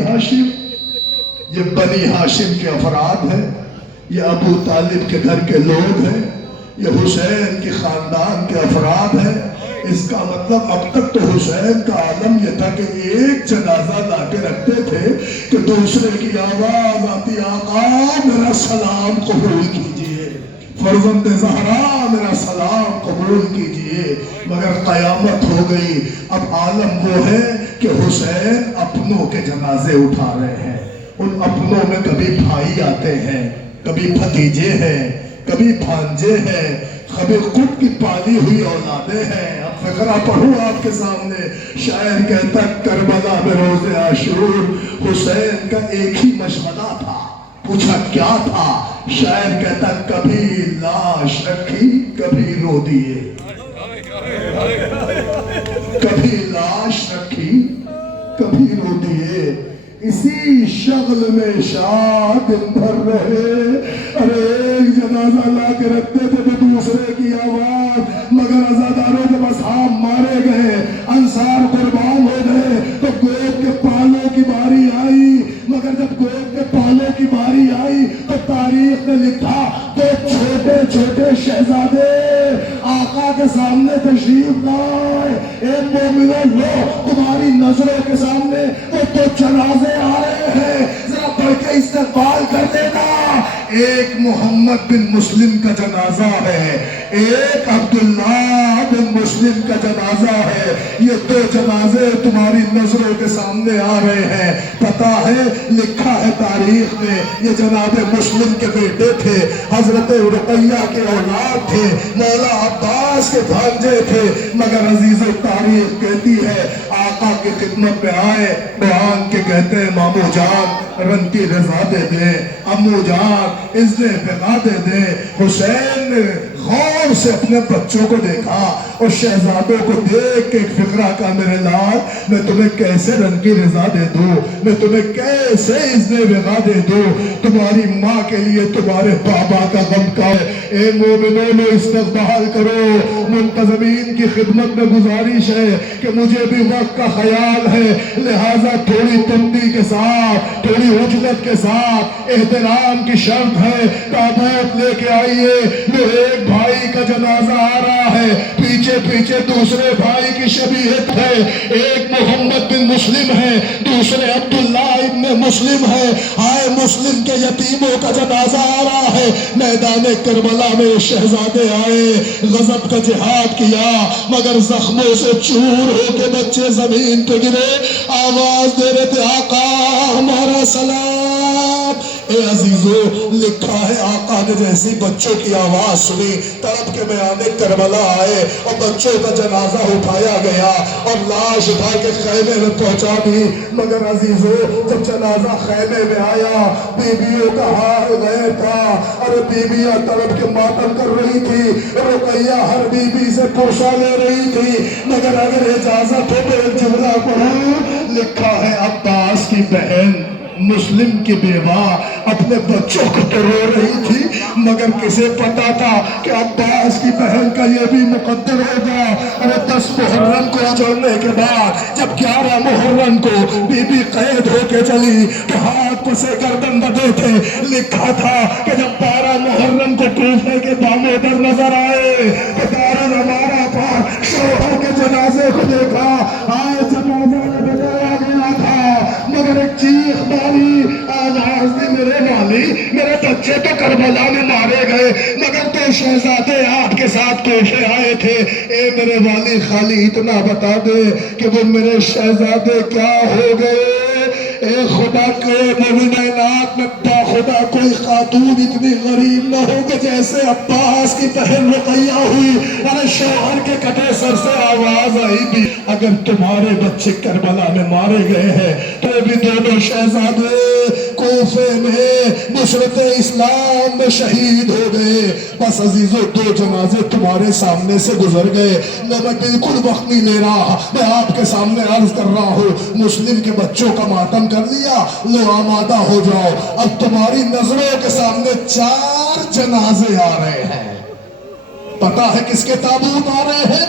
بنی ہاشم، یہ بنی ہاشم کے افراد ہیں، یہ ابو طالب کے گھر کے لوگ ہیں، یہ حسین کے خاندان کے افراد ہیں۔ اس کا مطلب اب تک تو حسین کا عالم یہ تھا کہ ایک جنازہ لا کے رکھتے تھے کہ دوسرے کی آواز آتی، آقا میرا سلام قبول کیجئے، فرزند زہرا میرا سلام قبول کیجئے۔ مگر قیامت ہو گئی، اب عالم وہ ہے کہ حسین اپنوں کے جنازے اٹھا رہے ہیں۔ ان اپنوں میں کبھی بھائی آتے ہیں، کبھی بھتیجے ہیں، کبھی بھانجے ہیں، کبھی خود کی پالی ہوئی اولادیں ہیں۔ اب فقرہ پڑھوں آپ کے سامنے، شاعر کہتا کربلا میں روز عاشور حسین کا ایک ہی مشغلہ تھا۔ پوچھا کیا تھا؟ شاعر کہتا کبھی لاش رکھی کبھی رو دیے، کبھی لاش رکھی کبھی رو دیے، اسی شغل میں شاد دن بھر رہے۔ ارے ایک جنازہ لا کے رکھتے تھے تو دوسرے کی آواز، مگر عزاداروں جب اصحاب مارے گئے، انصار قربان ہو گئے تو گود کے پالوں کی باری آئی، مگر جب گود کے پالوں کی باری آئی تو تاریخ نے لکھا کہ چھوٹے چھوٹے شہزادے آقا کے سامنے تشریف لائے۔ اے مومنوں، لو تمہاری نظروں کے سامنے وہ تو جنازے آ رہے ہیں، ذرا بڑھ کے استقبال کر دینا۔ ایک محمد بن مسلم کا جنازہ ہے، ایک عبداللہ بن مسلم کا جنازہ ہے۔ یہ دو جنازے تمہاری نظروں کے سامنے آ رہے ہیں۔ پتہ ہے لکھا ہے تاریخ میں، یہ جناب مسلم کے بیٹے تھے، حضرت رقیہ کے اولاد تھے، مولا عباس کے بھانجے تھے، مگر عزیز تاریخ کہتی ہے آقا کی خدمت میں آئے تو آن کے کہتے ہیں مامو جان رن کی رضا دے دیں، امو جان اذن فقا دے دیں۔ حسین نے غور سے اپنے بچوں کو دیکھا اور شہزادوں کو دیکھ کے ایک فقرہ کا میرے لال میں تمہیں کیسے رن کی رضا دے دوں، میں تمہیں کیسے اذن فقا دے دوں، تمہاری ماں کے لیے تمہارے بابا کا غم کا ہے۔ اے مومنوں استقبال کرو، منتظمین کی خدمت میں گزارش ہے کہ مجھے بھی وقت کا خیال ہے، لہٰذا تھوڑی تندی کے ساتھ، تھوڑی عجلت کے ساتھ احترام کی شرط ہے، تابوت لے کے آئیے۔ لو ایک بھائی کا جنازہ آ رہا ہے، پیچھے پیچھے دوسرے بھائی کی شبیہت ہے، ایک محمد بن مسلم ہے، دوسرے عبداللہ ابن مسلم ہے۔ آئے مسلم کے یتیموں کا جنازہ آ رہا ہے۔ میدان کربلا میں شہزادے آئے، غضب کا جہاد کیا، مگر زخموں سے چور ہو کے بچے زمین پہ گرے، آواز دے رہے تھے آقا ہمارا سلام۔ اے عزیزو، لکھا ہے آقا نے جیسی بچوں کی آواز سنی تڑپ کے میدان کربلا آئے اور بچوں کا جنازہ اٹھایا گیا اور لاش اٹھا کے خیمے میں پہنچا دی۔ مگر عزیزو، جب جنازہ خیمے میں آیا بیویوں کا حال غیر تھا، اور بیویاں تڑپ کے ماتم کر رہی تھی، رقیہ ہر بیوی سے پوشا لے رہی تھی۔ مگر اگر اجازت ہو تو ایک جملہ پڑھوں، لکھا ہے عباس کی بہن مسلم کی بیوہ اپنے بچوں کو تو رو رہی تھی، مگر کسے پتا تھا کہ عباس کی بہن کا یہ بھی مقدر ہوگا۔ اور 10 محرم کو اجڑنے کے بعد جب 11 محرم کو بی بی قید ہو کے چلی تو ہاتھ پسے گردن بدے تھے، لکھا تھا کہ جب 12 محرم کو کوفے کے بامے در نظر آئے تو دارالامارہ پر شوہر کے جنازے کو دیکھا، آئے جنازہ نے بجایا گیا تھا، مگر ایک چیخ ماری، آواز دی میرے والی، میرے بچے تو کربلا میں مارے گئے، مگر تو شہزادے آپ کے ساتھ کوفے آئے تھے۔ اے میرے والی خالی اتنا بتا دے کہ وہ میرے شہزادے کیا ہو گئے۔ اے خدا کے مومنات میں با خدا کوئی خاتون اتنی غریب نہ ہو کہ جیسے عباس کی بہن رقیہ ہوئی، ارے شوہر کے کٹے سر سے آواز آئی بھی اگر تمہارے بچے کربلا میں مارے گئے ہیں تو بھی دونوں شہزادے کوفے میں نصرت اسلام میں شہید ہو گئے۔ بس عزیزو، 2 جنازے تمہارے سامنے سے گزر گئے، میں بالکل وقت نہیں لے رہا، میں آپ کے سامنے عرض کر رہا ہوں، مسلم کے بچوں کا ماتم کر لیا، لو آمادہ ہو جاؤ، اب تمہاری نظروں کے سامنے 4 جنازے آ رہے ہیں۔ پتا ہے کس کے تابوت آ رہے ہیں؟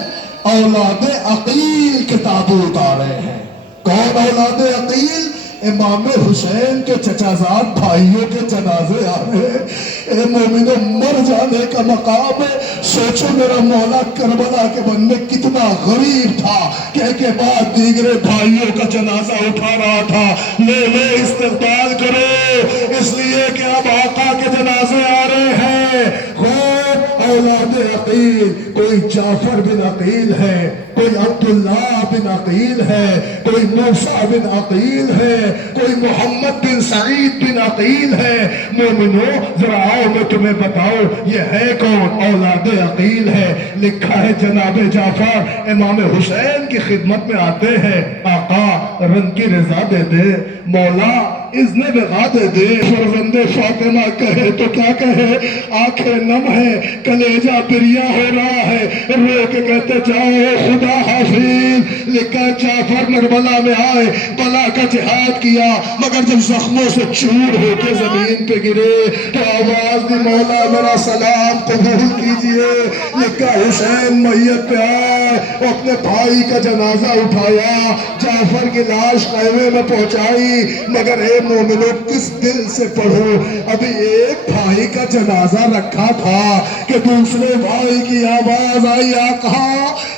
اولاد عقیل کے تابوت آ رہے ہیں۔ کون اولاد عقیل؟ امام حسین کے چچازاد بھائیوں کے جنازے آ رہے ہیں۔ اے مومنوں، مر جانے کا مقام ہے۔ سوچو میرا مولا کربلا کے بندے کتنا غریب تھا کہ ایک کے بعد دیگرے بھائیوں کا جنازہ اٹھا رہا تھا۔ لے استقبال کرو، اس لیے کہ اب آقا کے جنازے آ رہے ہیں۔ خوب اولاد عقیل، کوئی جعفر بن عقیل ہے، کوئی عبداللہ بن عقیل ہے، کوئی موسیٰ بن عقیل ہے، کوئی محمد بن سعید بن عقیل ہے۔ مومنوں ذرا آؤ میں تمہیں بتاؤ یہ ہے کون؟ اولاد عقیل ہے۔ لکھا ہے جناب جعفر امام حسین کی خدمت میں آتے ہیں، آقا رنگ کی رضا دے دے، مولا اذن بغا دے دے۔ فرزند فاطمہ کہے تو کیا کہے، آنکھیں نم ہے، کلیجہ بریا ہو رہا ہے، رو کے کہتے جاؤ خدا حافظ۔ لکھا جعفر کربلا میں آئے، بلا کا جہاد کیا، مگر جب زخموں سے چور ہو کے زمین پہ گرے تو آواز دی مولا میرا سلام قبول کیجئے۔ لکھا حسین میت پہ آئے، اپنے بھائی کا جنازہ اٹھایا، جعفر کی لاش خیمے میں پہنچائی، مگر اے مومنوں کس دل سے پڑھو، ابھی ایک بھائی کا جنازہ رکھا تھا کہ دوسرے بھائی کی آواز آئی، آقا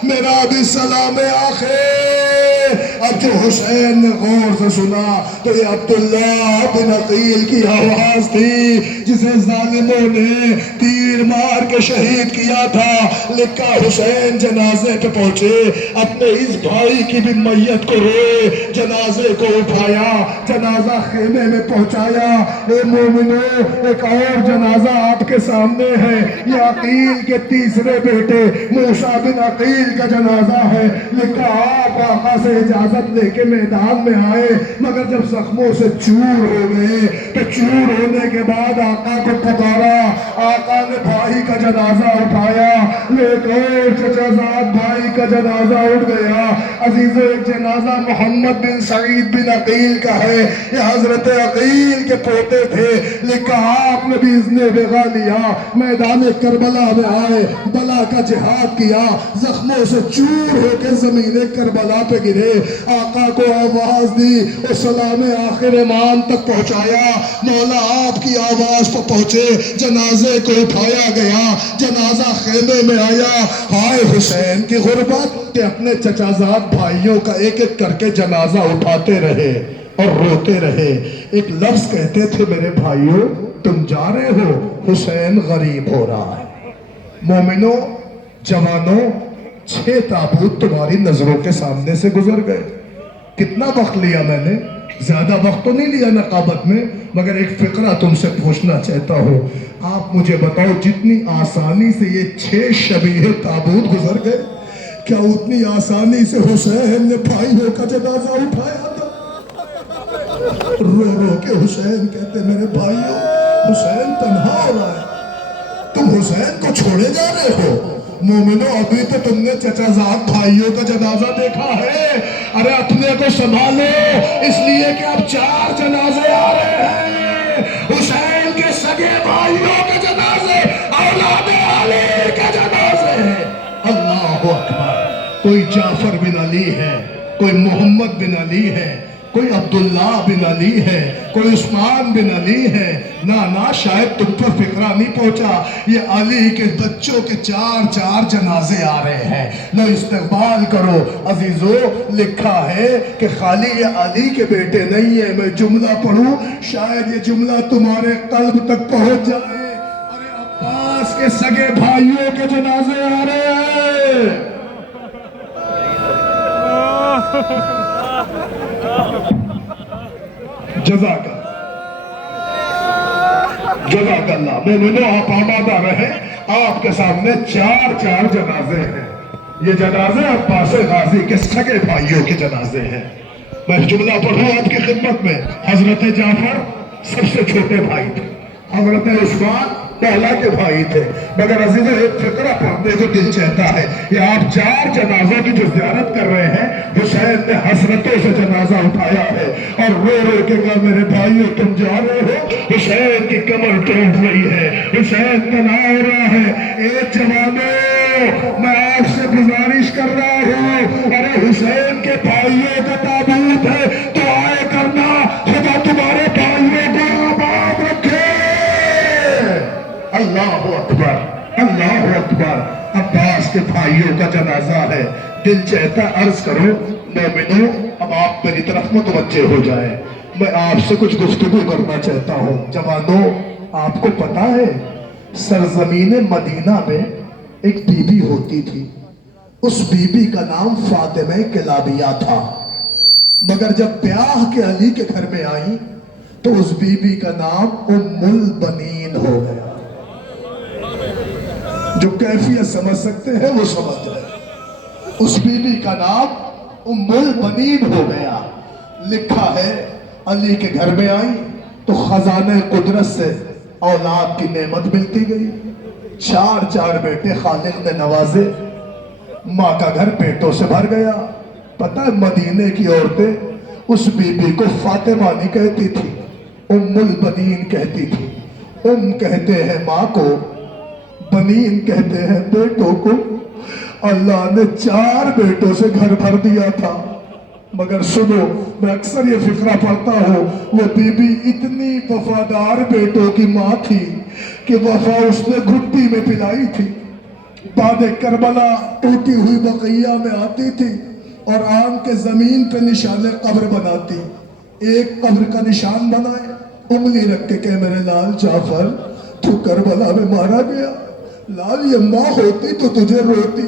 میرا بھی سلام آخر۔ اب جو حسین نے غور سے سنا تو یہ عبداللہ بن عقیل کی آواز تھی جسے ظالموں نے تیر مار کے شہید کیا تھا۔ لکھا حسین جنازے پہ پہنچے، اپنے اس بھائی کی بھی میت کو روئے، جنازے کو اٹھایا، جنازہ خیمے میں پہنچایا۔ اے مومنوں ایک اور جنازہ آپ کے سامنے ہے، یہ عقیل کے تیسرے بیٹے موسیٰ بن عقیل کا جنازہ ہے۔ لکھا آپ آقا سے اجازت لے کے میدان میں آئے، مگر جب زخموں سے چور ہو گئے تو چور ہونے کے بعد آقا کو پکارا، آقا نے بھائی کا جنازہ اٹھایا، ایک اور چچازاد بھائی کا جنازہ اٹھ گیا۔ عزیزو ایک جنازہ محمد بن سعید بن عقیل کا ہے، یہ حضرت عقیل کے پوتے تھے۔ لکھا آپ نے بھی اذن بغا لیا، میدان کربلا میں آئے، بلا کا جہاد کیا، زخموں سے چور ہو کے زمین کربلا پہ گرے، آقا کو آواز دی اور سلام آخر ایمان تک پہنچایا۔ مولا آپ کی آواز پر پہنچے، جنازے کو اٹھایا گیا، جنازہ خیمے میں آیا۔ ہائے حسین کی غربت کہ اپنے چچازاد بھائیوں کا ایک ایک کر کے جنازہ اٹھاتے رہے اور روتے رہے۔ ایک لفظ کہتے تھے میرے بھائیوں تم جا رہے ہو، حسین غریب ہو رہا ہے۔ مومنوں جوانوں 6 تابوت تمہاری نظروں کے سامنے سے گزر گئے۔ کتنا وقت لیا میں نے؟ زیادہ وقت تو نہیں لیا نقابت میں، مگر ایک فقرہ تم سے پوچھنا چاہتا ہوں۔ آپ مجھے بتاؤ جتنی آسانی سے یہ 6 شبیہ تابوت گزر گئے، کیا اتنی آسانی سے حسین نے بھائیوں کا جنازہ اٹھایا تھا؟ رو رو کے حسین کہتے میرے بھائیوں حسین تنہا ہو رہا ہے، تم حسین کو چھوڑے جا رہے ہو۔ مومنوں ابھی تو تم نے چچازاد بھائیوں کا جنازہ دیکھا ہے، ارے اپنے کو سنبھالو، اس لیے کہ اب 4 جنازے آ رہے ہیں، حسین کے سگے بھائیوں کے جنازے، اولاد علی کے جنازے ہیں۔ اللہ اکبر۔ کوئی جعفر بن علی ہے، کوئی محمد بن علی ہے، کوئی عبداللہ بن علی ہے، کوئی عثمان بن علی ہے۔ نا شاید تم پر فکرہ نہیں پہنچا، یہ علی کے بچوں کے 4 جنازے آ رہے ہیں، لو استقبال کرو۔ عزیزو لکھا ہے کہ خالی یہ علی کے بیٹے نہیں ہیں، میں جملہ پڑھوں شاید یہ جملہ تمہارے قلب تک پہنچ جائے۔ ارے عباس کے سگے بھائیوں کے جنازے آ رہے ہیں۔ جزاک اللہ۔ مومنوں آپ آمادہ رہے، آپ کے سامنے 4 جنازے ہیں۔ یہ جنازے عباس غازی کے سگے بھائیوں کے جنازے ہیں۔ میں جملہ پڑھوں آپ کی خدمت میں۔ حضرت جعفر سب سے چھوٹے بھائی تھے، حضرت عثمان پہلا کے بھائی تھے، مگر عزیزو ایک فقرہ پڑھنے کو دل چاہتا ہے۔ یہ آپ 4 جنازوں کی جو زیارت کر رہے ہیں، حسین نے حسرتوں سے جنازہ اٹھایا ہے اور رو رو کے کہا میرے بھائیو تم جا رہے ہو، حسین کی کمر ٹوٹ رہی ہے، حسین تنہا ہو رہا ہے۔ ایک جوانوں میں آپ سے گزارش کر رہا ہوں، ارے حسین کے بھائیوں کا تابوت ہے تو آئے کرنا، اللہ اکبر اللہ اکبر. عباس کے بھائیوں کا جنازہ ہے. دل چاہتا عرض کرو مومنو اب آپ میری طرف متوجہ ہو جائے. میں آپ سے کچھ گفتگو کرنا چاہتا ہوں. جوانوں آپ کو پتا ہے سرزمین مدینہ میں ایک بی بی ہوتی تھی. اس بی بی کا نام فاطمہ کلابیہ تھا. مگر جب بیاہ کے علی کے گھر میں آئی تو اس بی بی کا نام ام البنین ہو گیا. جو کیفیت سمجھ سکتے ہیں وہ سمجھ رہے. اس بی بی کا نام ام البنین ہو گیا. لکھا ہے علی کے گھر میں آئی تو خزانہ قدرت سے اولاد کی نعمت ملتی گئی. 4 بیٹے خالق نے نوازے. ماں کا گھر بیٹوں سے بھر گیا. پتہ ہے مدینے کی عورتیں اس بی بی کو فاطمہ نہیں کہتی تھی, ام البنین کہتی تھی. ام کہتے ہیں ماں کو, بنین کہتے ہیں بیٹوں کو. اللہ نے 4 بیٹوں سے گھر بھر دیا تھا. مگر سنو, میں اکثر یہ فقرہ پڑھتا ہوں, وہ بی بی اتنی وفادار بیٹوں کی ماں تھی کہ وفا اس نے گھٹی میں پلائی تھی. بعد کربلا ٹوٹی ہوئی بقیہ میں آتی تھی اور آن کے زمین پہ نشان قبر بناتی. ایک قبر کا نشان بنائے, انگلی رکھ کے کہ میرے لال جعفر تو کربلا میں مارا گیا. لال یہ ماں ہوتی تو تجھے روتی,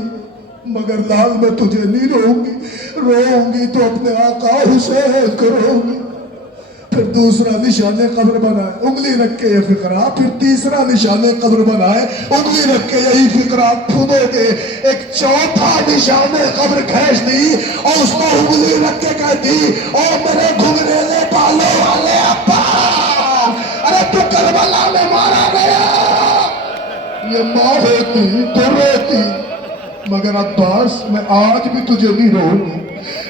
مگر لال میں تجھے نہیں روؤں گی. روؤں گی تو اپنے آقا حسین کو روؤں گی. پھر دوسرا نشان قبر بنائے, انگلی رکھ کے یہ فقرہ. پھر تیسرا نشان قبر بنائے, انگلی رکھ کے یہی فقرہ کھدو کے. ایک چوتھا نشان قبر کھینچ دی اور اس کو انگلی رکھ کے کہتی, او میرے گھگریلے بالوں والے ابا, ارے تو کربلا میں مارا گیا. یہ ماں ہوتی تو روتی, مگر عباس میں آج بھی تجھے نہیں روؤں گی.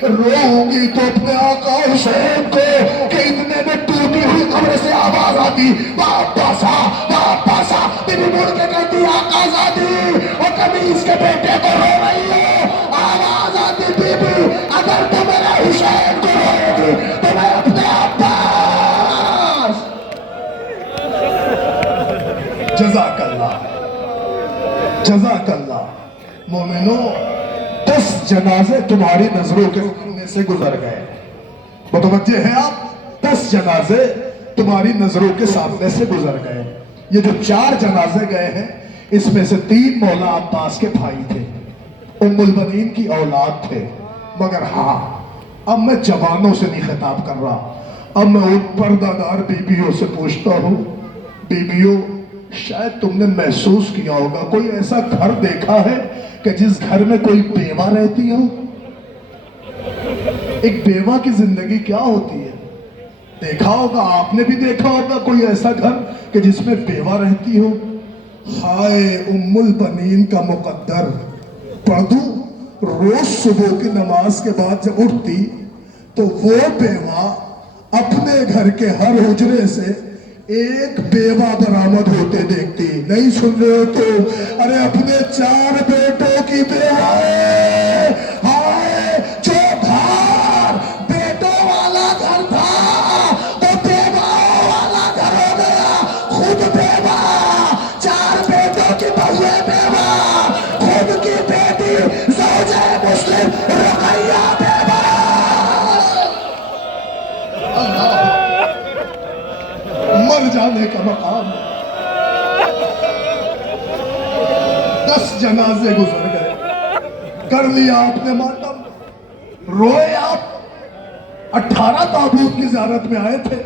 روؤں گی تو اپنے آقا حسین کو کہ اتنے میں ٹوٹی ہوئی قبر سے آواز آتی, واپس آ واپس آ. بی بی مڑ کے کہتی آقا زادی اور کبھی اس کے بیٹے کو رو رہی ہو. آواز آتی بی بی اگر تو میرے حسین کو روئے گی تو میں اپنے عباس. جزاک اللہ جزاک اللہ. مومنو 10 جنازے تمہاری نظروں کے سامنے سے گزر گئے. متوجہ ہیں آپ, 10 جنازے تمہاری نظروں کے سامنے سے گزر گئے. یہ جو 4 جنازے گئے ہیں اس میں سے 3 مولا عباس کے بھائی تھے, ام البنین کی اولاد تھے. مگر ہاں اب میں جوانوں سے نہیں خطاب کر رہا, اب میں ان پردہ دار بیویوں سے پوچھتا ہوں. بیویوں, شاید تم نے محسوس کیا ہوگا, کوئی ایسا گھر دیکھا ہے کہ جس گھر میں کوئی بیوہ رہتی ہو؟ ایک بیوہ کی زندگی کیا ہوتی ہے دیکھا ہوگا, آپ نے بھی دیکھا ہوگا کوئی ایسا گھر کہ جس میں بیوہ رہتی ہو. ہائے ام البنین کا مقدر. پڑھ دوں, روز صبح کی نماز کے بعد جب اٹھتی تو وہ بیوہ اپنے گھر کے ہر حجرے سے ایک بیوہ برآمد ہوتے دیکھتی. نہیں سن رہے ہو تو, ارے اپنے 4 بیٹوں کی بیوہ ہے. ہائے جو گھر بیٹوں والا گھر تھا وہ بیوہ والا گھر ہو گیا. خود بیوہ, 4 بیٹوں کی بہویں بیوہ, خود کی بیٹی زوجہ مسلم رقیہ بیوہ. مر جانے کا مقام. 10 جنازے گزر گئے, کر لیا آپ نے ماتم, روئے آپ. 18 تابوت کی زیارت میں آئے تھے,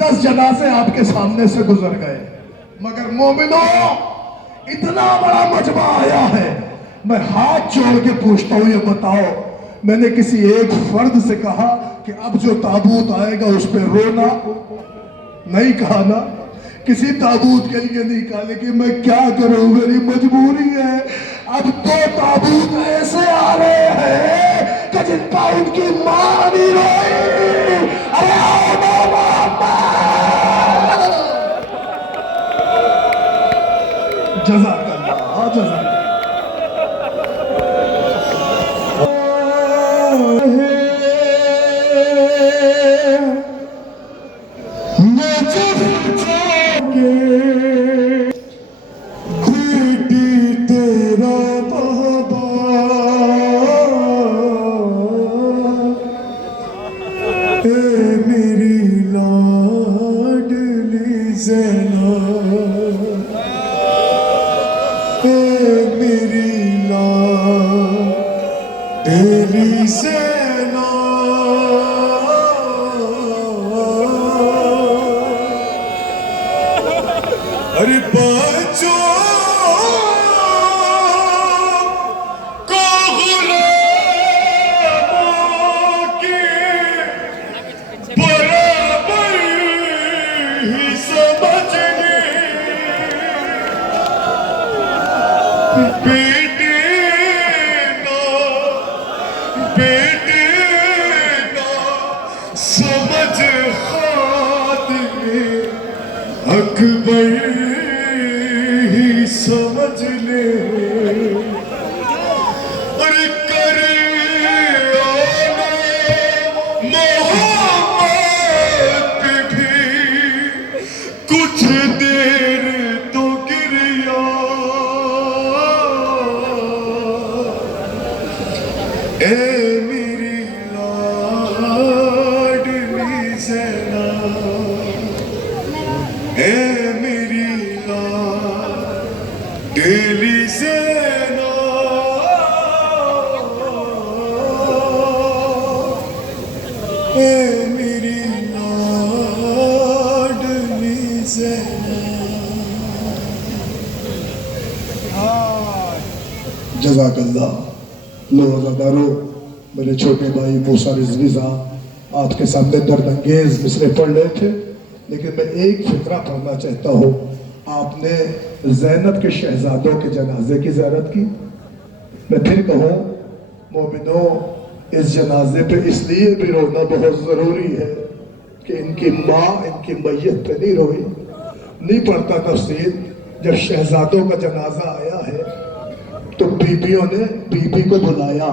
10 جنازے آپ کے سامنے سے گزر گئے. مگر مومنو, اتنا بڑا مجمع آیا ہے, میں ہاتھ جوڑ کے پوچھتا ہوں, یہ بتاؤ میں نے کسی ایک فرد سے کہا کہ اب جو تابوت آئے گا اس پہ رونا؟ نہیں کہا نا. کسی تابوت کے لیے نہیں کہا, لیکن میں کیا کروں, میری مجبوری ہے. اب 2 تابوت ایسے آ رہے ہیں کہ جن کا ان کی ماں نہیں روئی. ارے آؤ محمد. جزاک اللہ جزاک اللہ. ارے بچوں کو غلاموں کے برابر ہی سمجھنے، بیٹے بیٹے نا سمجھ خادم اکبر ہی سمجھ لے، اور کرے آنا محمد بھی کچھ دیر تو گریا، اے میری لاڈلی زینب، اے میری لاڈلی زینب، اے میری لاڈلی زینب۔ جزاک اللہ۔ لو عزادارو، میرے چھوٹے بھائی موسیٰ رضوی صاحب آپ کے سامنے درد انگیز مصرعے پڑھ رہے تھے، لیکن میں ایک فقرہ پڑھنا چاہتا ہوں۔ آپ نے زینب کے شہزادوں کے جنازے کی زیارت کی۔ میں پھر کہوں مومنوں، اس جنازے پہ اس لیے بھی رونا بہت ضروری ہے کہ ان کی ماں ان کی میت پہ نہیں روئی۔ نہیں پڑھتا تفسیر، جب شہزادوں کا جنازہ آیا ہے تو بیبیوں نے بی بی کو بلایا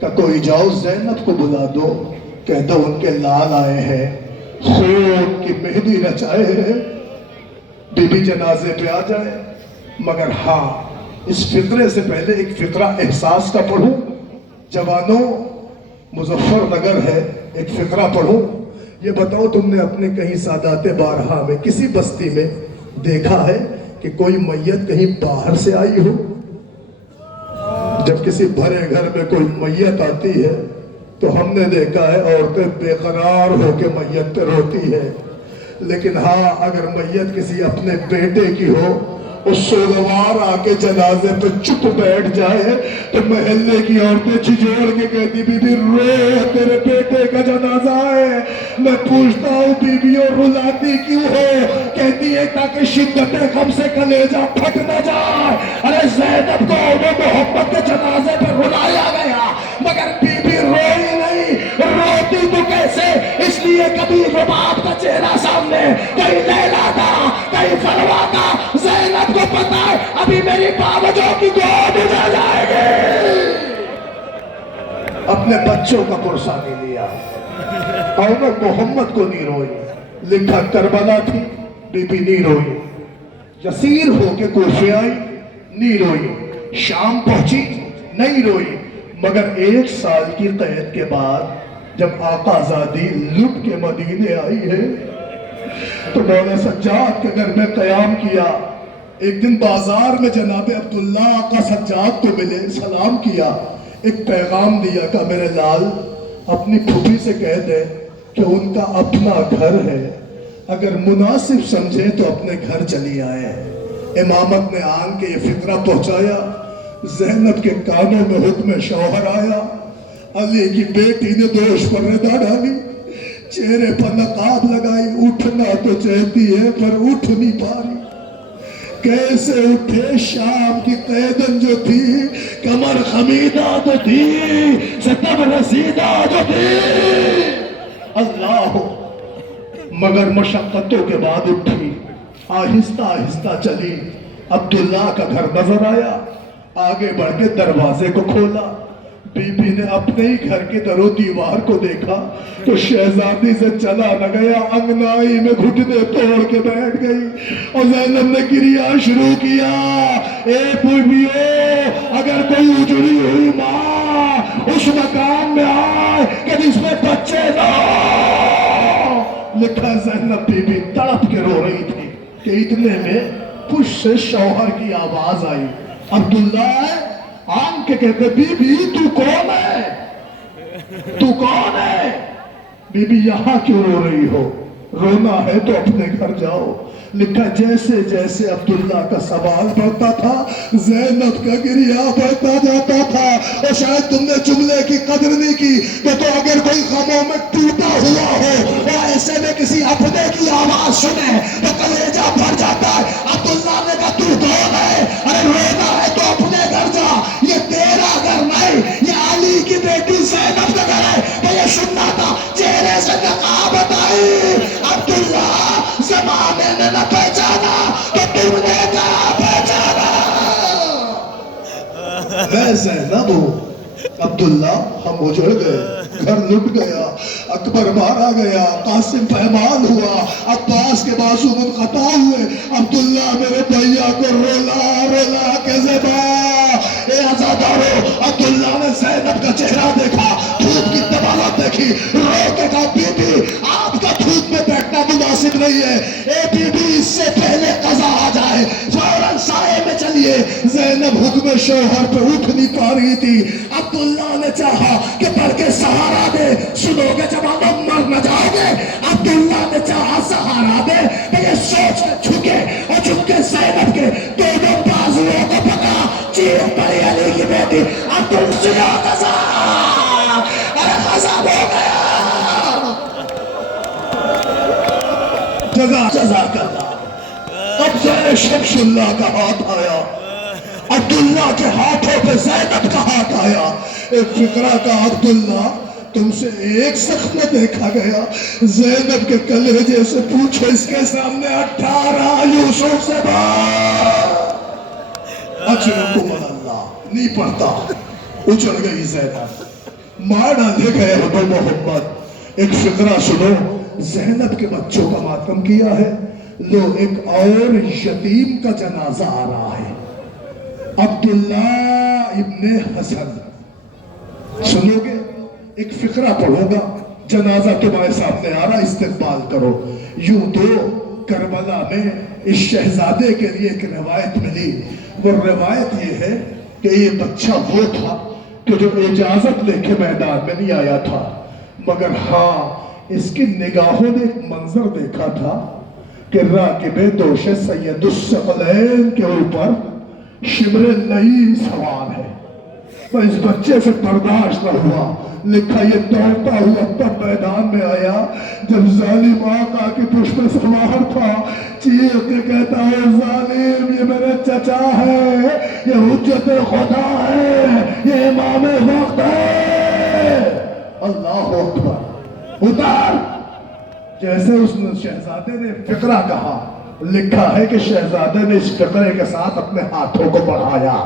کہ کوئی جاؤ زینب کو بلا دو، کہتا ان کے لال آئے ہیں، خون کی مہندی رچائے ہیں، بی بی جنازے پہ آ جائے۔ مگر ہاں، اس فقرے سے پہلے ایک فقرہ احساس کا پڑھوں۔ جوانوں، مظفر نگر ہے، ایک فقرہ پڑھوں۔ یہ بتاؤ تم نے اپنے کہیں سادات بارہا میں کسی بستی میں دیکھا ہے کہ کوئی میت کہیں باہر سے آئی ہو؟ جب کسی بھرے گھر میں کوئی میت آتی ہے تو ہم نے دیکھا ہے عورتیں بے قرار ہو کے میت پہ روتی ہے، لیکن ہاں اگر میت کسی اپنے بیٹے کی ہو، اس سوگوار آ کے جنازے پہ چپ بیٹھ جائے تو محلے کی عورتیں جھجھوڑ کے کہتی بی بی رو، تیرے بیٹے کا جنازہ ہے۔ میں پوچھتا ہوں بیویوں رلاتی کیوں ہو؟ کہتی ہے تاکہ شدت غم سے کلیجہ پھٹ نہ جائے۔ ارے زینب کو محمد کے جنازے پہ رلایا گیا مگر بی بی روئی نہیں۔ روتی تو کیسے؟ اس لیے کبھی رباب کا چہرہ سامنے، کہیں لیلا کا، کہیں فروا کا۔ زینب کو پتا ہے ابھی میری باوجوں کی گود اجڑ جائے گی۔ اپنے بچوں کا پرسہ نہیں لیا، عمر محمد کو نہیں روئی۔ لکھا کربلا تھی، بی بی نہیں روئی۔ یسیر ہو کے کوفے آئی، نہیں روئی۔ شام پہنچی، نہیں روئی۔ مگر 1 سال کی قید کے بعد جب آقا زادی لٹ کے مدینے آئی ہے تو مولا سجاد کے گھر میں قیام کیا۔ ایک دن بازار میں جناب عبداللہ آقا سجاد کو ملے، سلام کیا، ایک پیغام دیا کہ میرے لال اپنی پھوپھی سے کہہ دے کہ ان کا اپنا گھر ہے، اگر مناسب سمجھے تو اپنے گھر چلی آئے۔ امامت نے آن کے یہ فقرہ پہنچایا۔ زینب کے کانوں میں حکم شوہر آیا۔ علی کی بیٹی نے دوش پر ردا ڈالی، چہرے پر نقاب لگائی، اٹھنا تو چاہتی ہے پر اٹھ نہیں پا رہی۔ کیسے اٹھے؟ شام کی قیدن جو تھی، کمر خمیدہ جو تھی، ستم رسیدہ جو تھی، اللہ مگر مشقتوں کے بعد اٹھی، آہستہ آہستہ چلی۔ عبداللہ کا گھر نظر آیا، آگے بڑھ کے دروازے کو کھولا۔ بی بی نے اپنے ہی گھر کے در و دیوار کو دیکھا تو شہزادی سے چلا نہ گیا، انگنائی میں گھٹنے توڑ کے بیٹھ گئی اور زینب نے گریہ شروع کیا۔ اے بیویو، اگر کوئی اجڑی ہوئی ماں اس مقام میں آئے کہ جس میں بچے نہ ہو۔ لکھا زینب بی بی تڑپ کے رو رہی تھی کہ اتنے میں پش سے شوہر کی آواز آئی، عبداللہ آن کے کہتے بی بی تو کون ہے؟ تو کون ہے؟ بی بی یہاں کیوں رو رہی ہو؟ رونا ہے تو اپنے گھر جاؤ. لکھا جیسے جیسے عبداللہ کا سوال بڑھتا تھا زینب کا گریہ بڑھتا جاتا تھا. اور شاید تم نے جملے کی قدر نہیں کی کہ تو اگر کوئی غموں میں ٹوٹا ہوا ہو اور ایسے میں کسی اپنے کی آواز سنے تو کلیجہ بھر جاتا ہے. عبداللہ نے کہا تو کون ہے؟ ارے رونا ہے تو اپنے گھر جا. یہ تیرا گھر نہیں، یہ علی کی بیٹی زینب کا گھر ہے. تو یہ سننا تھا. چہرے سے نقاب آئی. عبداللہ زمانے نے نہ پہچانا تو تم نے کہاں پہچانا؟ میں زینب ہوں. عبداللہ ہم اجڑ گئے، گھر لٹ گیا، اکبر مارا گیا، قاسم پہمان ہوا، عباس کے بازو منقطع ہوئے. عبداللہ میرے بھیا کو رولا رولا کے زبا اے عزادارو. عبداللہ نے زینب کا چہرہ دیکھا، دھوپ کی طبالت دیکھی، رو کے کہا بی بی آپ کا دھوپ میں بیٹھنا مناسب نہیں ہے. اے بی بی اس سے پہلے قضا آ جائے، فوراً سائے میں چلیے. زینب حکم شوہر پہ اٹھ نہیں پا رہی تھی. عبداللہ نے چاہا کہ بڑھ کے سہارا دے. سنو گے جب آپ مر نہ جاؤ گے. عبداللہ نے چاہا سہارا دے تو یہ سوچ کے جھکے اور جھک کے زینب کے دونوں بازوؤں کو پکڑا. چیخ پڑی علی کی بیٹی عبداللہ سنو قضا، ارے قضا ہو گیا. جزاک اللہ. اب زیر شمس اللہ کا ہاتھ آیا، عبداللہ کے ہاتھوں پہ زینب کا ہاتھ آیا. ایک فقرہ کا عبداللہ تم سے ایک زخم دیکھا گیا. زینب کے کلیجے سے پوچھو اس کے سامنے 18 یوسف سے بات. اجرکم اللہ نہیں پڑھتا. اچھل گئی زینب، مار ڈالے گئے ابو محمد. ایک فقرہ سنو. زینب کے بچوں کا ماتم کیا ہے. لو ایک اور یتیم کا جنازہ آ رہا ہے، عبداللہ ابن حسن. سنو گے؟ ایک فقرہ پڑھو گا، جنازہ تمہارے سامنے آ رہا، استقبال کرو. یوں تو کربلا میں اس شہزادے کے لیے ایک روایت ملی. وہ روایت یہ ہے کہ یہ بچہ وہ تھا کہ جو اجازت لے کے میدان میں نہیں آیا تھا، مگر ہاں اس کی نگاہوں نے ایک منظر دیکھا تھا کہ راکب دوش سید الثقلین کے اوپر شبر نعیم سوار ہے. تو اس بچے سے برداشت نہ ہوا. لکھا یہ دوڑتا ہوا تب میدان میں آیا جب ظالم آقا کی پشت پہ سوار تھا. چیخ کے کہتا ہے ظالم یہ میرے چچا ہے، یہ حجت خدا ہے، یہ امام وقت ہے. اللہ اکبر. اتار. جیسے اس شہزادے نے فقرہ کہا، لکھا ہے کہ شہزادے نے اس فقرے کے ساتھ اپنے ہاتھوں کو بڑھایا.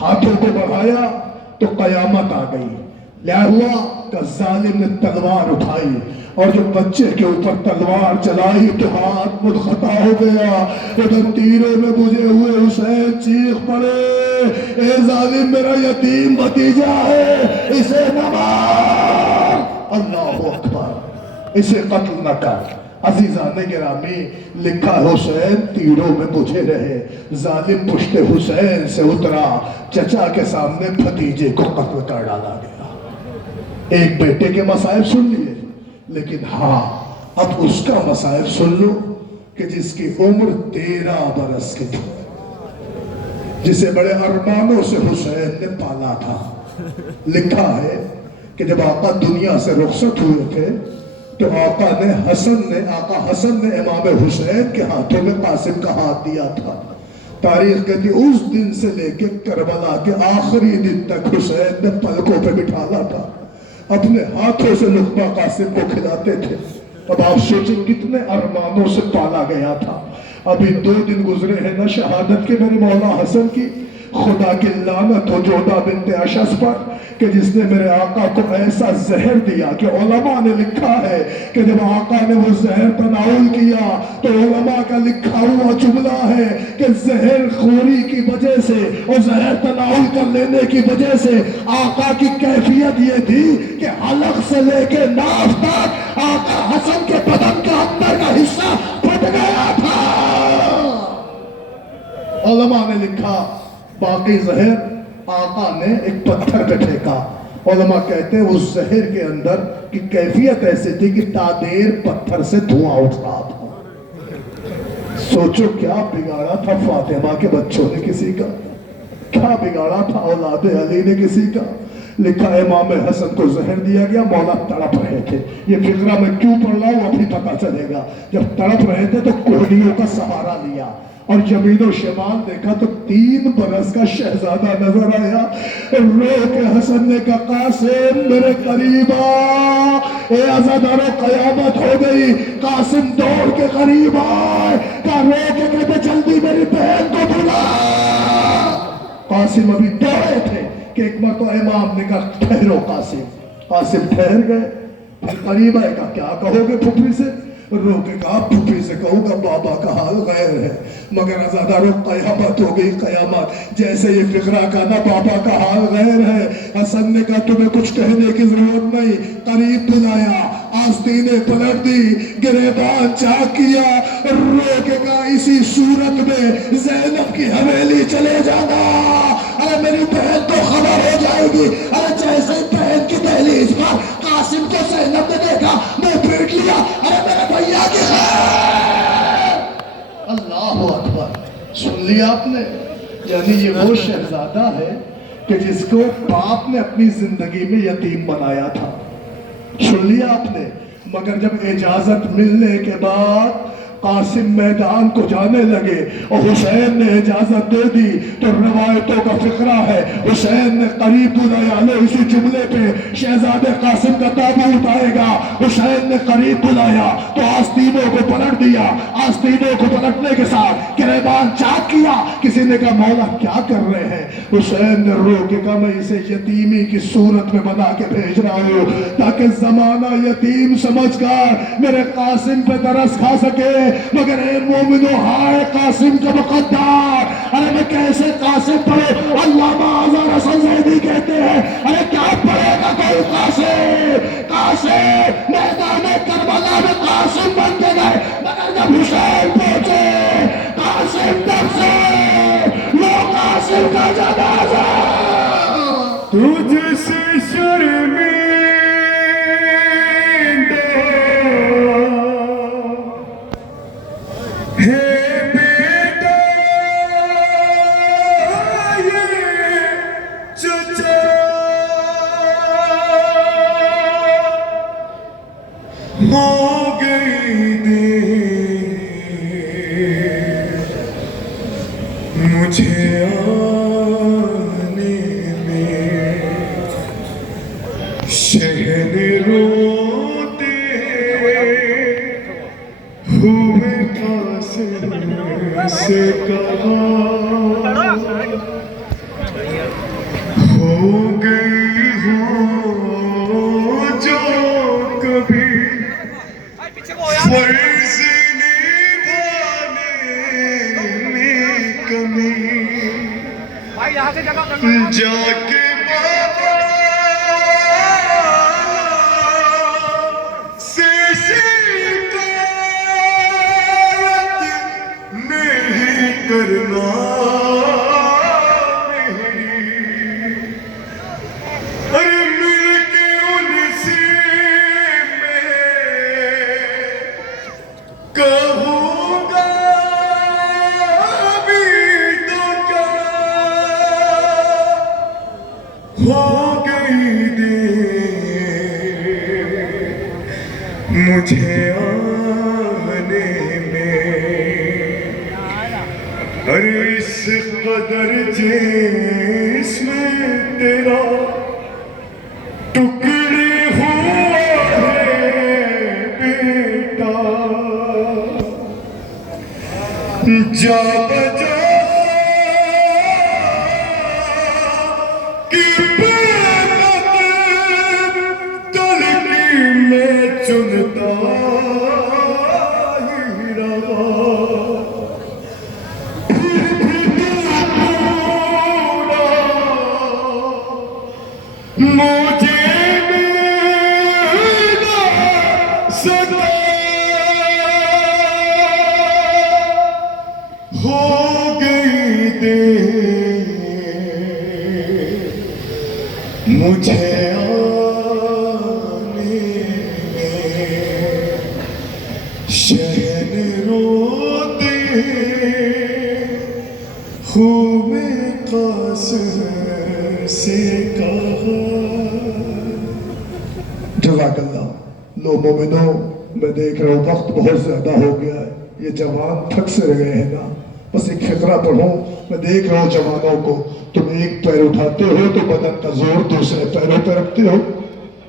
ہاتھوں کو بڑھایا تو قیامت آ گئی. لیا ہوا کہ ظالم نے تلوار اٹھائی اور جب بچے کے اوپر تلوار چلائی تو ہاتھ منقطع ہو گیا. ادھر تیروں میں بجھے ہوئے حسین چیخ پڑے اے ظالم میرا یتیم بھتیجا ہے، اسے نہ مار. اللہ اکبر. اسے قتل نہ کر. عزیزان گرامی لکھا حسین تیروں میں بجھے رہے. ظالم پشت حسین سے اترا، چچا کے سامنے بھتیجے کو قتل کر ڈالا گیا. ایک بیٹے کے مصائب سن لیے، لیکن ہاں اب اس کا مصائب سن لو کہ جس کی عمر 13 برس کی تھی، جسے بڑے ارمانوں سے حسین نے پالا تھا. لکھا ہے کہ جب آقا دنیا سے رخصت ہوئے تھے تو آقا حسن نے امام حسین کے ہاتھوں میں قاسم کا ہاتھ دیا تھا. تاریخ کہتی اس دن سے لے کے کربلا کے آخری دن تک حسین نے پلکوں پہ بٹھالا تھا، اپنے ہاتھوں سے لقمہ قاسم کو کھلاتے تھے. اب آپ سوچیں کتنے ارمانوں سے پالا گیا تھا. ابھی 2 دن گزرے ہیں نا شہادت کے میرے مولا حسن کی. خدا کی لعنت ہو جودہ بنت اشعث پر کہ جس نے میرے آقا کو ایسا زہر دیا کہ علماء نے لکھا ہے کہ جب آقا نے وہ زہر تناول کیا تو علماء کا لکھا ہوا جملہ ہے کہ زہر خوری کی وجہ سے اور زہر تناول کر لینے کی وجہ سے آقا کی کیفیت یہ تھی کہ حلق سے لے کے ناف تک آقا حسن کے بدن کے اندر کا حصہ پھٹ گیا تھا. علماء نے لکھا باقی زہر آقا نے ایک پتھر پہ پھینکا. علماء کہتے ہیں اس زہر کے اندر کی کیفیت ایسی تھی کہ تادیر پتھر سے دھواں اٹھ رہا تھا۔ سوچو کیا بگاڑا تھا فاطمہ کے بچوں نے کسی کا، کیا بگاڑا تھا اولاد علی نے کسی کا۔ لکھا امام حسن کو زہر دیا گیا، مولا تڑپ رہے تھے۔ یہ فقرہ میں کیوں پڑھ رہا ہوں ابھی پتہ چلے گا۔ جب تڑپ رہے تھے تو کوہنیوں کا سہارا لیا اور یمین و شمال دیکھا تو 3 برس کا شہزادہ نظر آیا۔ رو کے حسن نے کہا قاسم میرے قریب آ، اے عزادارو قیامت ہو گئی۔ قاسم دوڑ کے قریب آئے، کہا رو کے کہتے جلدی میری بہن کو بلا۔ قاسم ابھی دوڑے تھے کہ ایک مرتبہ امام نے کہا ٹھہرو قاسم۔ قاسم ٹھہر گئے، پھر قریب آئے، کہا کیا کہو گے پھپھی سے؟ رو کے کہا پھپھی سے کہوں گا بابا کا حال غیر ہے، مگر عزادارو قیامت ہو گئی قیامت۔ جیسے یہ فقرہ کہا نا بابا کا حال غیر ہے۔ حسن نے کہا تمہیں کچھ کہنے کی ضرورت نہیں، قریب بلایا، آستینیں پلٹ دی، گریبان چاک کیا، رو کے کہا اسی صورت میں زینب کی حویلی چلے جانا، ارے میری بہن تو خبر ہو جائے گی۔ ارے جیسے بہن کی دہلیز پر قاسم کو زینب نے دیکھا منہ پیٹ لیا، ارے میرے بھیا کی خیر۔ اللہ اکبر، سن لیا آپ نے؟ یعنی یہ وہ شہزادہ ہے کہ جس کو باپ نے اپنی زندگی میں یتیم بنایا تھا۔ سن لیا آپ نے؟ مگر جب اجازت ملنے کے بعد قاسم میدان کو جانے لگے اور حسین نے اجازت دے دی تو روایتوں کا فقرہ ہے حسین نے قریب بلایا۔ لو اسی جملے پہ شہزادے قاسم کا تابوت آئے گا۔ حسین نے قریب بلایا تو آستینوں کو پلٹ دیا، آستینوں کو پلٹنے کے ساتھ گریبان چاک کیا۔ کسی نے کہا مولا کیا کر رہے ہیں؟ حسین نے رو کے کہا میں اسے یتیمی کی صورت میں بنا کے بھیج رہا ہوں تاکہ زمانہ یتیم سمجھ کر میرے قاسم پہ ترس کھا سکے۔ مگر اے مومنو ہائے قاسم کا مقدار، ارے میں کیسے قاسم پڑھو؟ علامہ آزار حسن زیدی کہتے ہیں ارے کیا پڑھے گا کوئی قاسم؟ قاسم میدان کربلا میں قاسم بن کے گئے، مگر جب حسین پہنچے قاسم تب سے وہ قاسم کا جنازہ تجھ سے شرمندہ ہے بیٹا یہ چچا، ہو گئی دیر مجھے آنے میں، شہر روتے ہوئے قاسم سے کہا ہو گئی ہو جو کبھی فرض نبھانے میں کمی، جا کے بابا سے شکایت نہیں کرنا میری، ارے مل کے ان سے میں کہوں گا بھی تو کیا، ہو گئی دیر مجھے آنے میں، ارے اس قدر جسم تیرا ٹکڑے ہوا ہے بیٹا، جا بجا کی بات تلقی میں چنتا ہی رہا، مجھے میرا صدا ہو گئی دیر مجھے شہن روتے خوب قاسم سے کہا. جزاک اللہ. لو مومنو، میں دیکھ رہا ہوں وقت بہت زیادہ ہو گیا ہے، یہ جوان تھک سے رہ گئے ہیں نا. بس ایک فقرہ پڑھوں. میں دیکھ رہا ہوں جوانوں کو، تم ایک پیر اٹھاتے ہو تو بدن کا زور دوسرے پیروں پہ رکھتے ہو،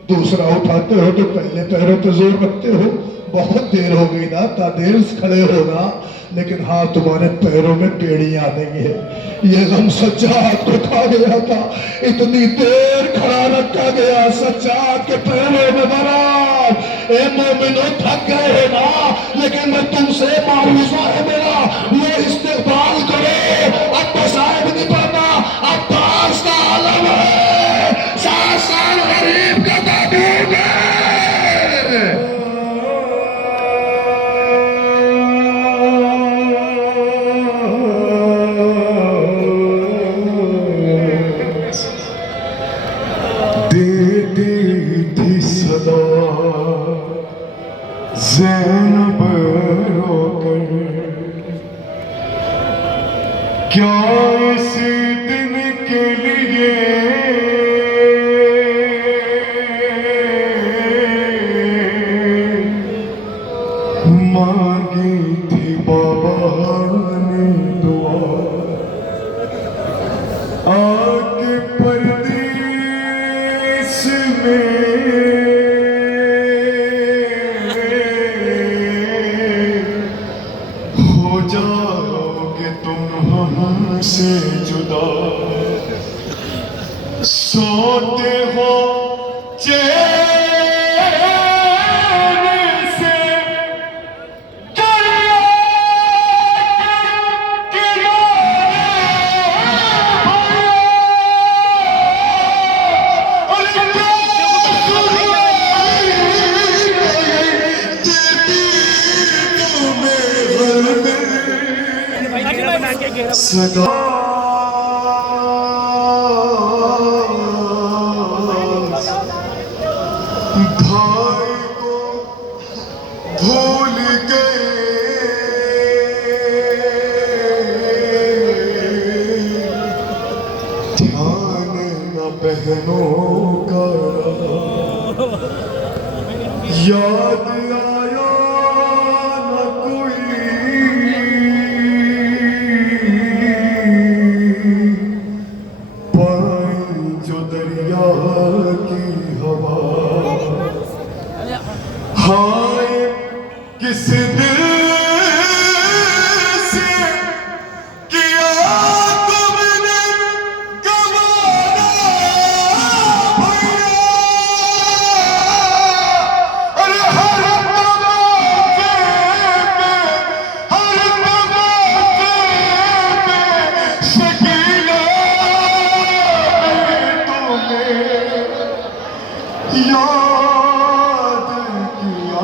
دوسرا اٹھاتے ہو تو پہلے پیروں پہ زور رکھتے ہو. بہت دیر ہو گئی نا، تا دیر سے کھڑے ہونا، لیکن ہاں تمہارے پیروں میں بیڑیاں آ گئی ہے. یہ غم سجاد کو کھا گیا تھا، اتنی دیر کھڑا رکھا گیا سجاد کے پیروں میں برات. اے مومنو، تھک گئے ہو نا، لیکن میں تم سے معروضہ ہے میرا، وہ استقبال کرو. اب صاحب نہیں پڑھنا، اب پاس کا عالم ہے، 7 سال غریب کا تعبیر ہے. دیتی تھی صدا زینب رو کر، کیا اسی دن کے لیے مانگی تھی بابا نے دعا. آگ پردیس میں ہو جاؤ گے تم ہم سے جدا. سوتے ہو چین سے صدا بھائی کو بھول گئے، دھیان نہ بہنوں کا رہا. یاد آیا نہ کوئی پانی جو دریا کی ہوا. ہائے کس دل سے کیا تم نے گوارا بھیا. ارے ہر تماشے میں، ہر تماشے میں شکیلا نے تمہیں یاد کیا.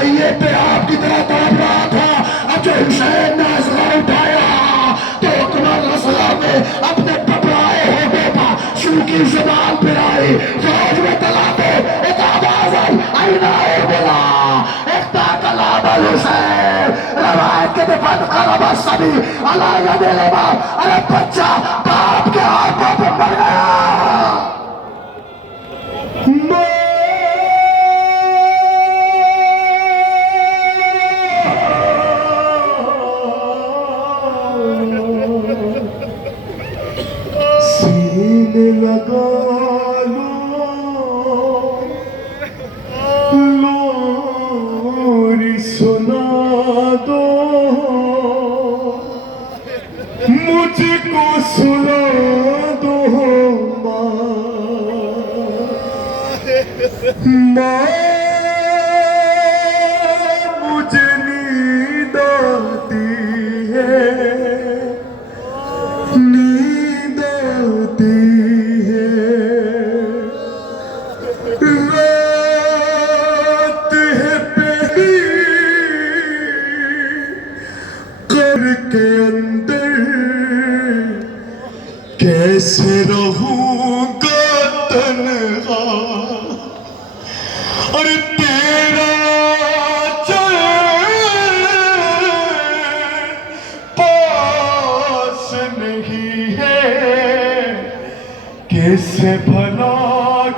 پائیے پہ آپ کی طرح دوڑ رہا تھا، اب جو حسین نے اصغر اٹھایا تو اکبر اسلام نے اپنے پپرائے ہوتے تھا سوکی زبان پر آئی، فوج میں تلابے ایک آواز آئی، اینا اربلا اختہ کلام الحسین روایت کے دفن قرب السبی علی ید الامام، ارے بچہ باپ کے ہاتھوں پہ مر گیا۔ سینے لگا لوری سنا دو، مجھ کو سنا دو ماں، مجھے نیند آتی ہے، نیند آتی ہے، رات ہے پہلی قبر کے اندر، کیسے رہوں گا تنہا، اور تیرا چین پاس نہیں ہے، کیسے بھلا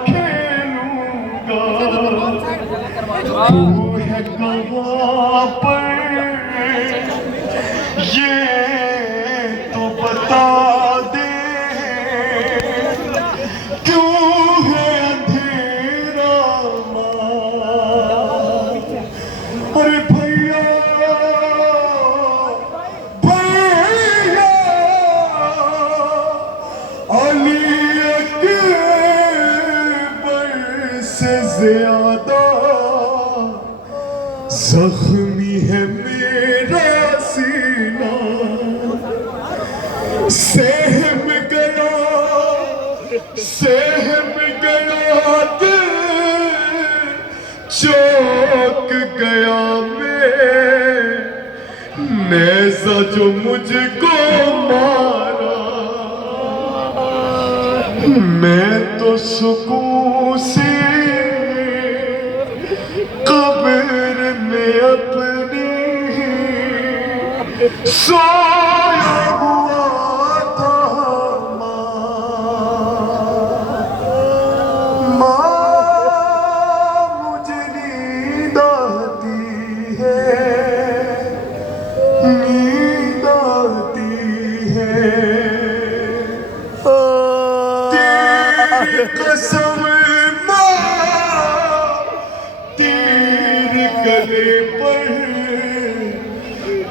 کھیلوں گا، تو ہے کہاں پر یہ تو بتا دے، کیوں ہے اندھیرا ماں، ارے بھیا بھیا، علی اکبر سے زیادہ زخمی ہے میرا سینہ، سہم گیا دل، چوک گیا میں، نیزہ جو مجھ کو مارا، میں تو سکون سے قبر میں اپنی سویا ہوا تھا ماں، مجھے نیند آتی ہے، نیند آتی ہے، تیری قسم ماں، تیرے گلے پر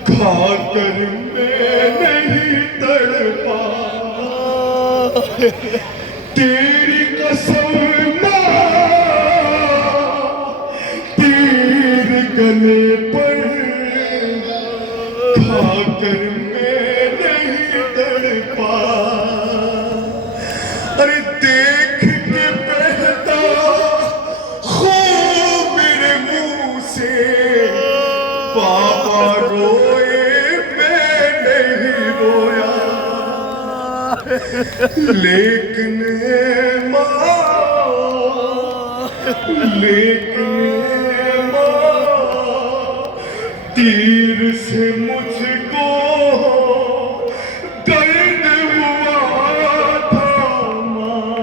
کھا کر میں نہیں تڑپا، تیری قسم ماں، تیرے گلے پر کھا کر میں نہیں تڑپا، ارے دیکھ کے بہتا خون میرے منہ سے، بابا روئے میں نہیں رویا، لیکن اے ماں، لیکن اے ماں، تیر سے مجھ کو درد ہوا تھا ماں،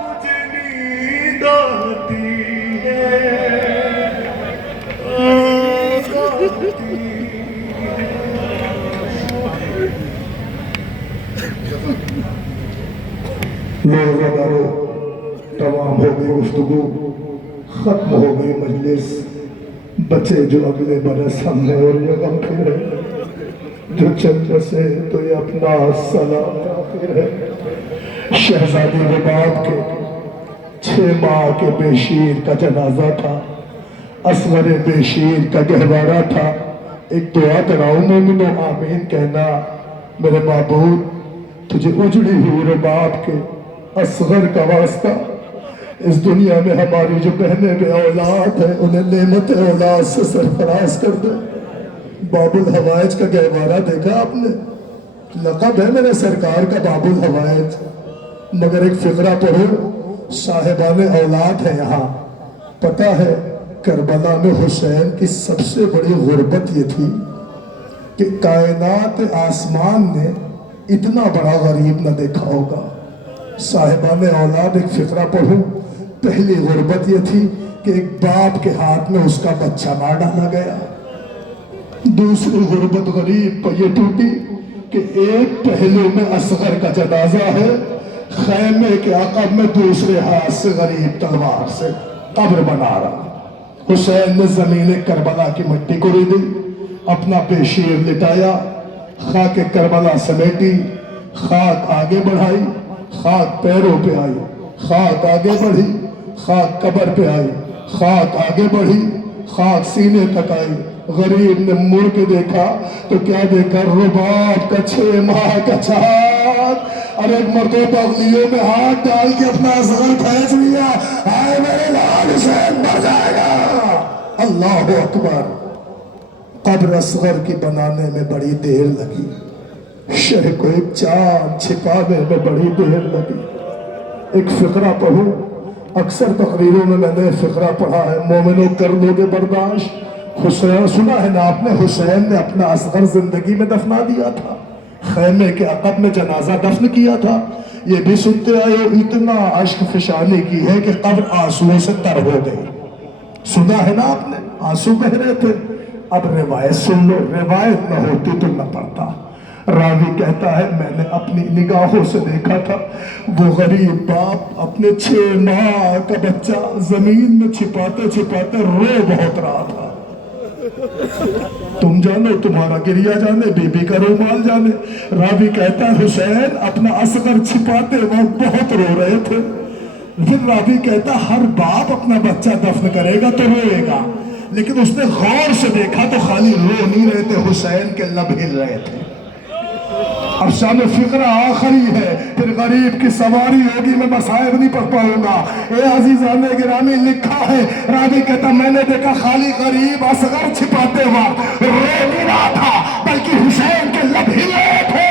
مجھے نیند آتی ہے، نیند آتی ہے۔ روزادارو، تمام ہو گئی گفتگو، ختم ہو گئی مجلس، بچے جو اگلے برس ہم نے اور یہ غم پھر ہے، جو چل بسے تو یہ اپنا سلام آخر ہے۔ شہزادی رباب کے 6 ماہ کے بے شیر کا جنازہ تھا، اصغر بے شیر کا گہوارہ تھا۔ ایک دعا کراؤں مومنو آمین کہنا، میرے معبود تجھے اجڑی ہوئی رباب کے اصغر کا واسطہ، اس دنیا میں ہماری جو بہنیں بے اولاد ہیں انہیں نعمت اولاد سے سرفراز کر دے۔ باب الحوائج کا گہوارہ دیکھا آپ نے؟ لقب ہے میرے سرکار کا باب الحوائج، مگر ایک فقرہ پڑھو، صاحبان اولاد ہے یہاں۔ پتہ ہے کربلا میں حسین کی سب سے بڑی غربت یہ تھی کہ کائنات آسمان نے اتنا بڑا غریب نہ دیکھا ہوگا۔ صاحبان اولاد ایک فقرہ پڑھو، پہلی غربت یہ تھی کہ ایک باپ کے ہاتھ میں اس کا بچہ مار ڈالا گیا۔ دوسری غربت غریب پر یہ ٹوٹی کہ ایک پہلو میں اصغر کا جنازہ ہے، خیمے کے عقب میں دوسرے ہاتھ سے غریب تلوار سے قبر بنا رہا۔ حسین نے زمین کربلا کی مٹی کو ریدی، اپنا پیشیر لٹایا، خاک کربلا سمیٹی، خاک آگے بڑھائی، خاک پیروں پہ آئی، خاک آگے بڑھی، خاک قبر پہ آئی، خاک آگے بڑھی، خاک سینے تک آئی۔ غریب نے مڑ کے دیکھا تو کیا دیکھا؟ رباب کا 6 ماہ کا چاند، اور ایک مرتبہ اگلیوں میں ہاتھ ڈال کے اپنا اصغر کھینچ لیا۔ آئے میرے لال حسین مر جائے گا۔ اللہ اکبر۔ قبر اصغر کی بنانے میں بڑی دیر لگی، شہ کو ایک چاند چھپانے میں بڑی دیر لگی۔ ایک فقرہ پڑھو، اکثر تقریروں میں میں نے فقرہ پڑھا ہے، مومنوں کر لو گے برداشت۔ حسین سنا ہے نا آپ نے، حسین نے اپنا اصغر زندگی میں دفنا دیا تھا، خیمے کے عقب میں جنازہ دفن کیا تھا۔ یہ بھی سنتے آئے ہو، اتنا عشق فشانی کی ہے کہ قبر آنسوؤں سے تر ہو گئی۔ سنا ہے نا آپ نے، آنسو بہ رہے تھے۔ اب روایت سن لو، روایت نہ ہوتی تو نہ پڑتا۔ راوی کہتا ہے میں نے اپنی نگاہوں سے دیکھا تھا وہ غریب باپ اپنے 6 ماہ کا بچہ زمین میں چھپاتے چھپاتے رو بہت رہا تھا۔ تم جانو، تمہارا گریہ جانے، بی بی کا رومال جانے۔ راوی کہتا ہے حسین اپنا اصغر چھپاتے وقت بہت رو رہے تھے۔ پھر راوی کہتا ہر باپ اپنا بچہ دفن کرے گا تو روئے گا، لیکن اس نے غور سے دیکھا تو خالی رو نہیں رہے تھے، حسین کے لب ہل رہے تھے۔ اب شام فقرہ آخری ہے، پھر غریب کی سواری ہوگی، میں مصائب نہیں پڑھ پاؤں گا۔ اے عزیزان گرامی، لکھا ہے راوی کہتا میں نے دیکھا خالی غریب اصغر چھپاتے وقت رو نہیں رہا تھا بلکہ حسین کے لب ہل رہے تھے۔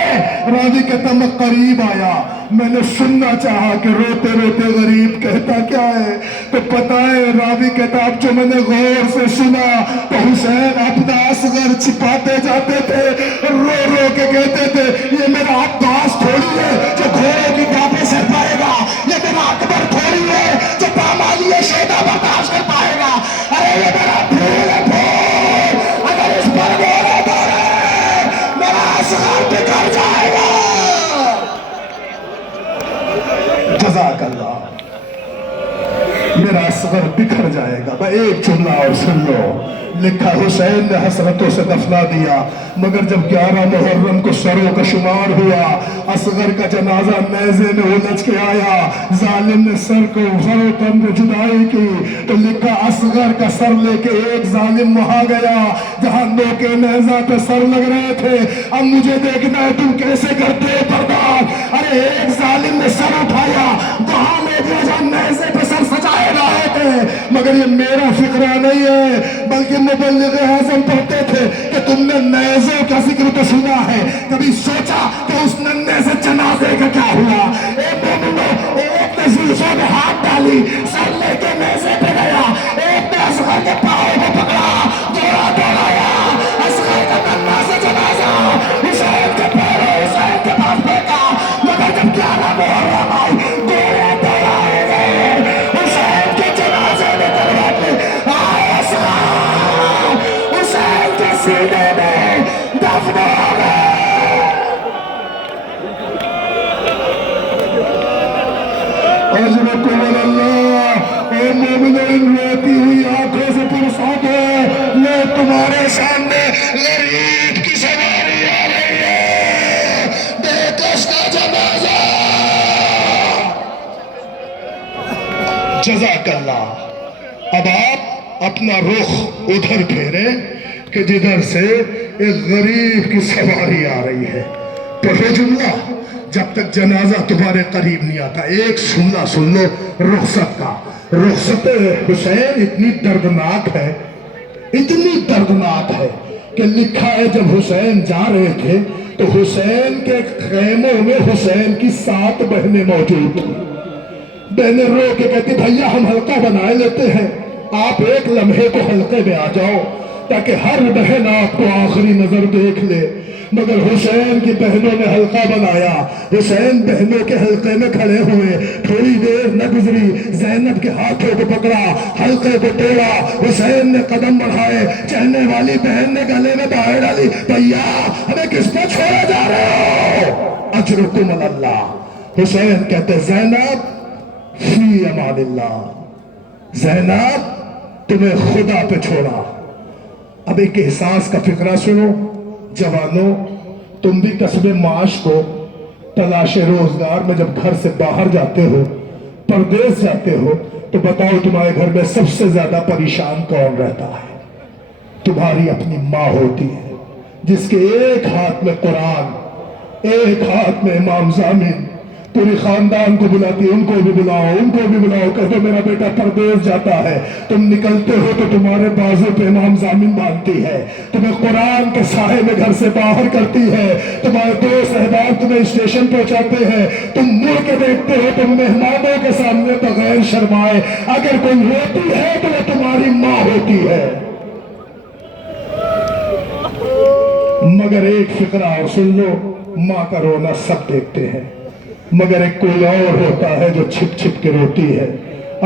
راوی کہتا میں قریب آیا، میں نے سننا چاہا کہ روتے روتے غریب کہتا کیا ہے، تو پتہ ہے راوی کہتا اب جو میں نے غور سے سنا تو حسین اپنا اصغر چھپاتے جاتے تھے، رو رو کے کہتے تھے یہ میرا عباس تھوڑی ہے جو گھوڑے کی ٹاپے سے پائے گا، یہ میرا اکبر تھوڑی ہے جو پامالی شیدہ برداشت کر پائے گا، ارے یہ میرا پھول ہے پھول، اگر اس پر گھوڑے دورے میرا اصغر بکھر جائے گا۔ جزاک اللہ، میرا اصغر بکھر جائے گا۔ میں ایک جملہ اور سن لو، لکھا حسین نے حسرتوں سے دفنا دیا، مگر جب 11 محرم کو سروں کا شمار ہوا، اصغر کا جنازہ نیزے میں الجھ کے آیا، ظالم نے سر کو سر و تن میں جدائی کی، تو لکھا اصغر کا سر لے کے ایک ظالم وہاں گیا جہاں نوکے نیزہ پہ سر لگ رہے تھے۔ اب مجھے دیکھنا ہے تم کیسے کرتے برداشت۔ ارے ایک ظالم نے سر اٹھایا، وہاں لے گیا جہاں نیزے پہ سر سجائے رہے تھے۔ مگر یہ میرا فقرہ نہیں ہے، بلکہ مبلغ اعظم پڑھتے تھے کہ تم نے نیزوں کا ذکر تو سنا ہے، کبھی سوچا کہ اس ننھے سے جنازے کا کیا ہوا؟ ایک مومنوں، ایک نے زلفوں میں ہاتھ ڈالی، سر لے کے نیزے پہ گیا، ایک نے اصغر کے پاؤں کو پکڑا، دوڑا دوڑایا، اصغر کا ننھا سا جنازہ حسین کے پیروں حسین کے پاس پھینکا، مگر جب 11 محرم آئی دوڑے دوڑائے گئے حسین کے جنازے میں کرواتے آئے اصغر حسین کے سینے میں دفن ہو گئے۔ اجرکم اللہ، اے مومنین روتی ہوئی آنکھوں سے پرسوں دو، میں تمہارے سامنے غریب کی سواری آ رہی ہے، دیکھ اس کا جنازہ۔ جزاک اللہ۔ اب آپ اپنا رخ ادھر پھیرے کہ جدھر سے ایک غریب کی سواری آ رہی ہے۔ پڑھو جملہ، جب تک جنازہ تمہارے قریب نہیں آتا. ایک جملہ سن لو رخصت کا. رخصت حسین اتنی دردناک ہے، اتنی دردناک ہے کہ لکھا ہے جب حسین جا رہے تھے تو حسین کے خیموں میں حسین کی 7 بہنیں موجود تھیں. بہنیں رو کے کہتی بھیا ہم حلقہ بنائے لیتے ہیں، آپ ایک لمحے کو حلقے میں آ جاؤ تاکہ ہر بہن آپ کو آخری نظر دیکھ لے. مگر حسین کی بہنوں نے حلقہ بنایا. حسین بہنوں کے حلقے میں کھڑے ہوئے، تھوڑی دیر نہ گزری زینب کے ہاتھوں کو پکڑا، حلقے کو توڑا. حسین نے قدم بڑھائے، چہنے والی بہن نے گلے میں باہر ڈالی بھیا ہمیں کس پر چھوڑا جا رہے ہو؟ اجرکم اللہ. حسین کہتے زینب فی امان اللہ، زینب تمہیں خدا پہ چھوڑا. اب ایک احساس کا فقرہ سنو جوانوں، تم بھی کسب معاش کو تلاش روزگار میں جب گھر سے باہر جاتے ہو، پردیس جاتے ہو، تو بتاؤ تمہارے گھر میں سب سے زیادہ پریشان کون رہتا ہے؟ تمہاری اپنی ماں ہوتی ہے جس کے ایک ہاتھ میں قرآن، ایک ہاتھ میں امام ضامن. پوری خاندان کو بلاتی ہے، ان کو بھی بلاؤ، ان کو بھی بلاؤ. کہتے میرا بیٹا پردیس جاتا ہے. تم نکلتے ہو تو تمہارے بازو پہ امام ضامن باندھتی ہے، تمہیں قرآن کے سائے میں گھر سے باہر کرتی ہے، تمہارے دوست احباب تمہیں اسٹیشن پہنچاتے ہیں. تم مڑ کے دیکھتے ہو، تم مہمانوں کے سامنے بغیر شرمائے اگر کوئی روتی ہے تو وہ تمہاری ماں ہوتی ہے. مگر ایک فقرہ اور سن لو، ماں کا رونا سب دیکھتے ہیں، مگر ایک کوئی اور ہوتا ہے جو چھپ چھپ کے روتی ہے،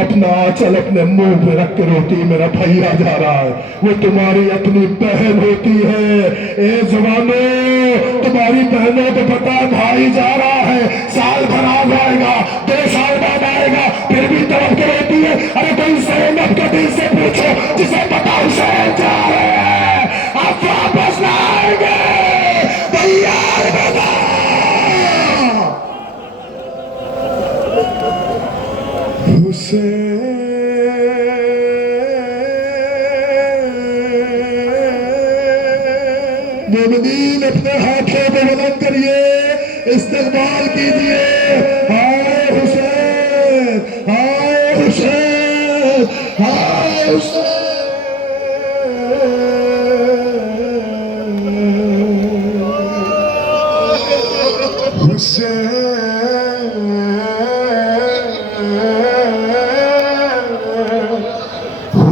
اپنا آنچل اپنے منہ پہ رکھ کے روتی ہے. میرا بھیا جا رہا ہے، وہ تمہاری اپنی بہن ہوتی ہے. اے جوانوں، تمہاری بہنوں کو پتا ہے بھائی جا رہا ہے، سال بھر آ جائے گا، 2 سال بعد آئے گا، پھر بھی تڑپ کے روتی ہے. ارے کوئی زینب کے دل سے پوچھو جسے پتا حسین جا رہے ہیں، آپ واپس نہ آئیں گے. تیار ہوگا. حسین مومنین اپنے ہاتھوں کو بلند کریے، استقبال کیجئے. ہائے حسین، ہائے حسین، ہائے حسین.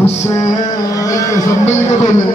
حسین سب مل کے بولے